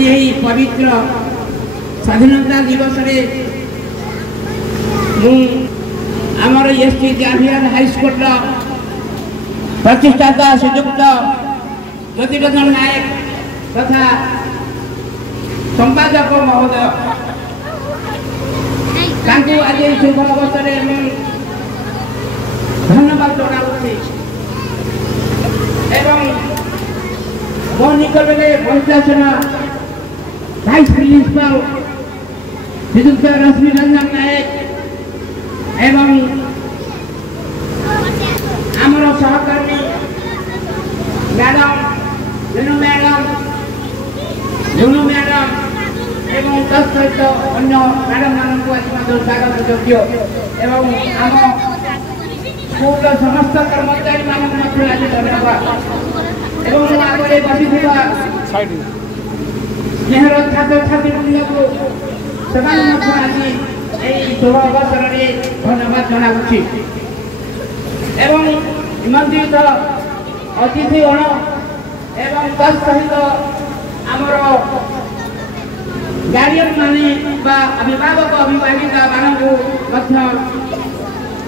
आज यही पवित्र स्वाधीनता दिवस आमर एसटी जाभियर हाईस्कूल प्रतिष्ठाता श्रीजुक्त ज्योतिरंजन नायक तथा संपादक महोदय आज शुभ अवसर धन्यवाद जनाऊँ एवं मो निकट में प्रशासन वाइस प्रिंसिपाल श्रीजुक्त रश्मि रंजन नायक एवं आमर सहकर्मी मैडम एवं तत्सहित अन्य मैडम मान स्वागत योग्य एवं आम स्कूल समस्त कर्मचारी मानक आज धन्यवाद एवं आगे बसी स्नेहर छात्र छात्री वृंद को आज शुभ अवसर में धन्यवाद जनाऊँ एवं निमंत्रित अतिथिगण एवं तत्सहित आमर गार्डियन माने अभिभावक अभिभाविका मानक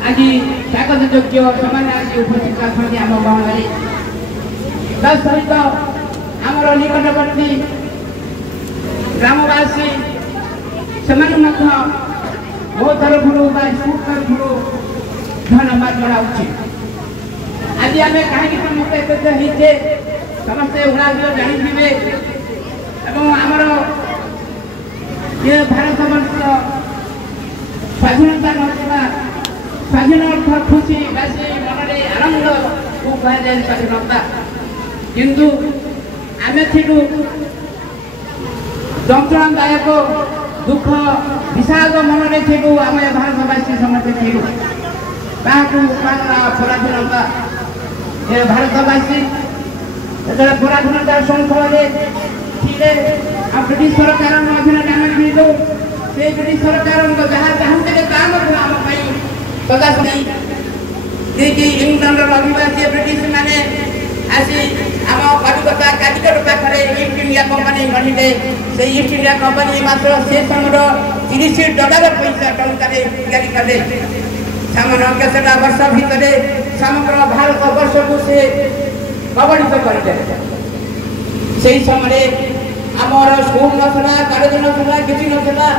आज स्वागत योग्य से आज उपस्थित आम गाँव तत्सहित आमर निकटवर्ती ग्रामवासी से मो तरफ स्कूल तरफ धन्यवाद जनाऊँ आज आम कहीं समस्ते उड़ाद जानी आमर ये भारत वर्ष स्वाधीनता ना स्वाधीन अर्थ खुशी बासी मन में आनंद को कहुए स्वाधीनता किंतु आम थी जंत्रणादायक दुख विषाद मन में थी आम भारतवासी समस्ते थी पराधीनता ये भारतवासी जो पराधीनता श्रृंखल ब्रिटिश सरकार अधीन आम जीतु से ब्रिटिश सरकार जहाँ चाहते आम प्रकाश नहीं जी इंग्लैंड रही ब्रिटिश मैंने आसी आम कलिकता कालिकट पाखे ईस्ट इंडिया कंपानी गढ़िले से ईस्ट इंडिया कंपानी मात्र से समय $30 पैसा टंकार तैयारी कले सामान्य केतटा वर्ष भितर समग्र भारत वर्ष को से कबलित करते से समय आमर स्कूल नाला कॉलेज नाला किसी नाला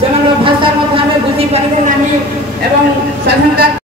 से भाषा बुझी पारू ना एवं स्वाधीनता